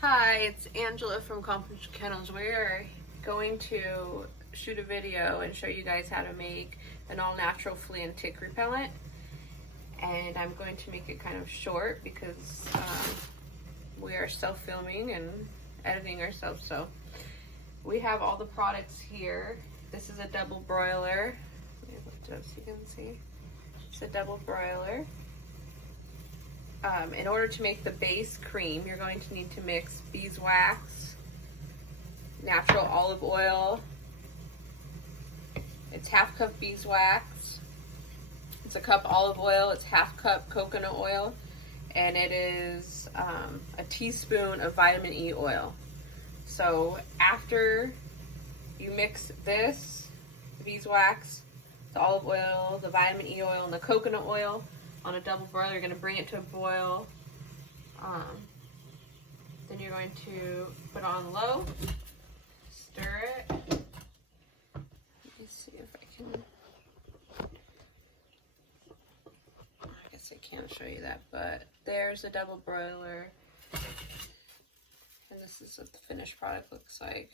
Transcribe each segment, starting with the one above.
Hi, it's Angela from Confidential Kennels. We're going to shoot a video and show you guys how to make an all-natural flea and tick repellent. And I'm going to make it kind of short because we are self-filming and editing ourselves. So we have all the products here. This is a double broiler. Let me lift it up so you can see. It's a double broiler. In order to make the base cream, you're going to need to mix beeswax, natural olive oil. It's half cup beeswax. It's a cup olive oil. It's half cup coconut oil, and it is a teaspoon of vitamin E oil. So after you mix this, the beeswax, the olive oil, the vitamin E oil, and the coconut oil on a double broiler, you're going to bring it to a boil. Then you're going to put on low, stir it. Let me see if I can. I guess I can't show you that, but there's a double broiler. And this is what the finished product looks like.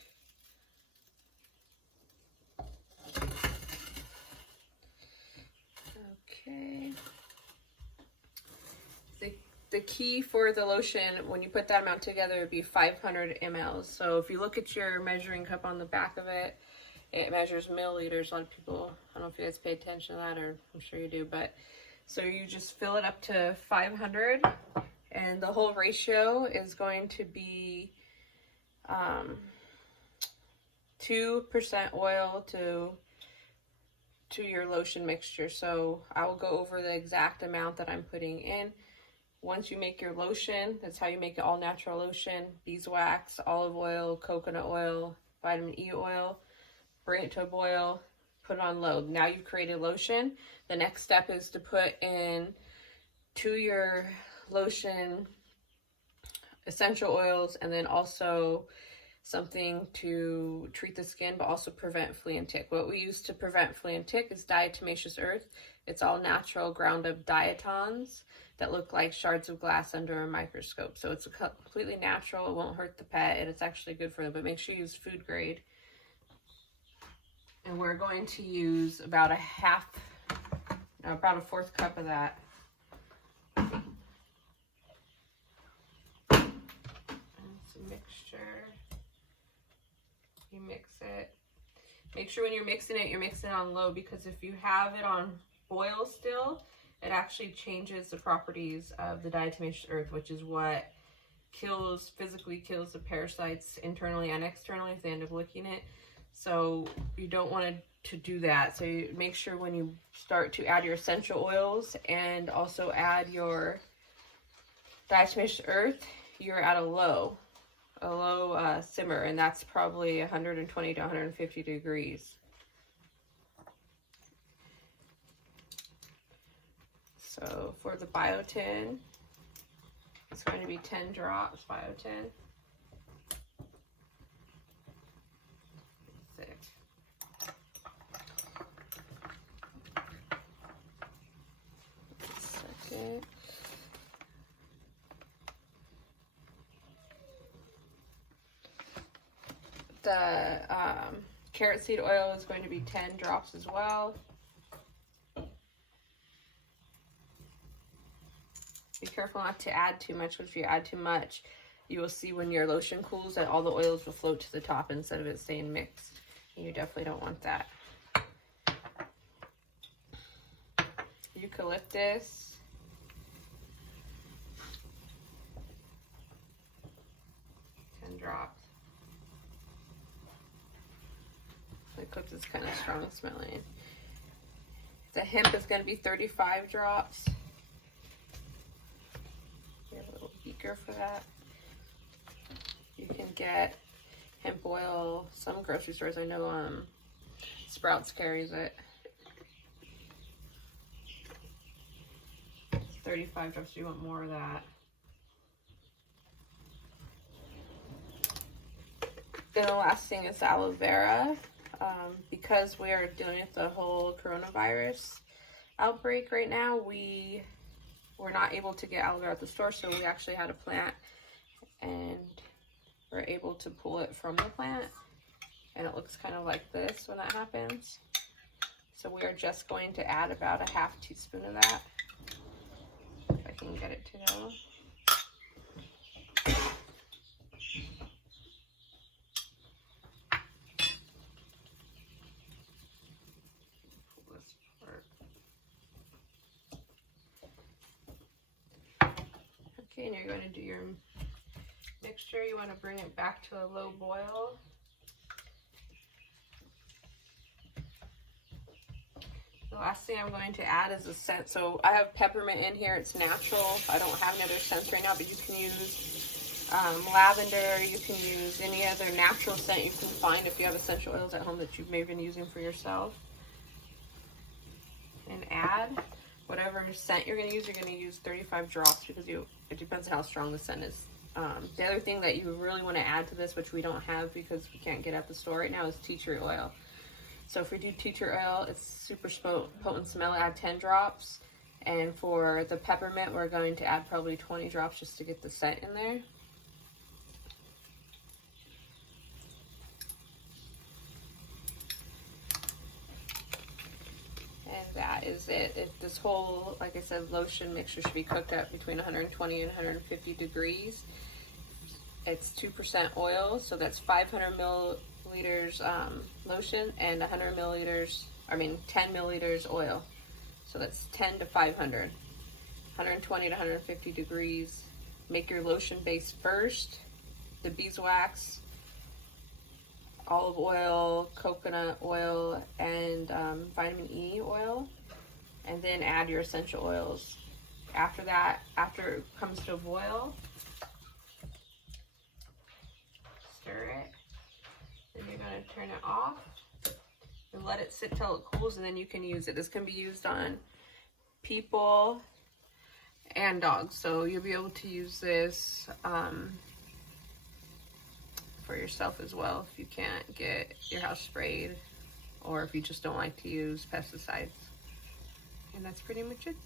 Okay. The key for the lotion, when you put that amount together, would be 500 mLs. So if you look at your measuring cup on the back of it, it measures milliliters. A lot of people, I don't know if you guys pay attention to that, or I'm sure you do, but so you just fill it up to 500, and the whole ratio is going to be 2% oil to your lotion mixture. So I will go over the exact amount that I'm putting in. Once you make your lotion, that's how you make it all natural lotion: beeswax, olive oil, coconut oil, vitamin E oil. Bring it to a boil, put it on low. Now you've created lotion. The next step is to put in to your lotion essential oils, and then also something to treat the skin but also prevent flea and tick. What we use to prevent flea and tick is diatomaceous earth. It's all natural ground up diatoms that look like shards of glass under a microscope. So it's completely natural. It won't hurt the pet, and it's actually good for them, but make sure you use food grade. And we're going to use about about a fourth cup of that. It's a mixture. You mix it. Make sure when you're mixing it, you're mixing it on low, because if you have it on boil still, it actually changes the properties of the diatomaceous earth, which is what physically kills the parasites internally and externally if they end up licking it. So you don't want to do that. So you make sure when you start to add your essential oils and also add your diatomaceous earth, you're at a low simmer, and that's probably 120 to 150 degrees. So for the biotin, it's going to be 10 drops biotin. Thick. Second. The carrot seed oil is going to be 10 drops as well. Be careful not to add too much, because if you add too much, you will see when your lotion cools that all the oils will float to the top instead of it staying mixed. And you definitely don't want that. Eucalyptus. Drops. The eucalyptus is kind of strong smelling. The hemp is going to be 35 drops. You have a little beaker for that. You can get hemp oil. Some grocery stores, I know, Sprouts carries it. It's 35 drops. So you want more of that. Then the last thing is aloe vera. Because we are dealing with the whole coronavirus outbreak right now, we were not able to get aloe vera at the store, so we actually had a plant, and we're able to pull it from the plant, and it looks kind of like this when that happens. So we are just going to add about a half teaspoon of that, if I can get it to go. Okay, and you're going to do your mixture. You want to bring it back to a low boil. The last thing I'm going to add is a scent. So I have peppermint in here. It's natural. I don't have any other scents right now, but you can use lavender. You can use any other natural scent you can find if you have essential oils at home that you've maybe been using for yourself. And add whatever scent you're going to use. You're going to use 35 drops because it depends on how strong the scent is. The other thing that you really want to add to this, which we don't have because we can't get at the store right now, is tea tree oil. So if we do tea tree oil, it's super potent smell. Add 10 drops. And for the peppermint, we're going to add probably 20 drops just to get the scent in there. And that is it. This whole, like I said, lotion mixture should be cooked up between 120 and 150 degrees. It's 2% oil, so that's 500 milliliters lotion and 10 milliliters oil. So that's 10 to 500, 120 to 150 degrees. Make your lotion base first, the beeswax, olive oil, coconut oil, and vitamin E oil, and then add your essential oils. After that, after it comes to a boil, stir it. Then you're going to turn it off and let it sit till it cools, and then you can use it. This can be used on people and dogs, so you'll be able to use this for yourself as well if you can't get your house sprayed, or if you just don't like to use pesticides. And that's pretty much it.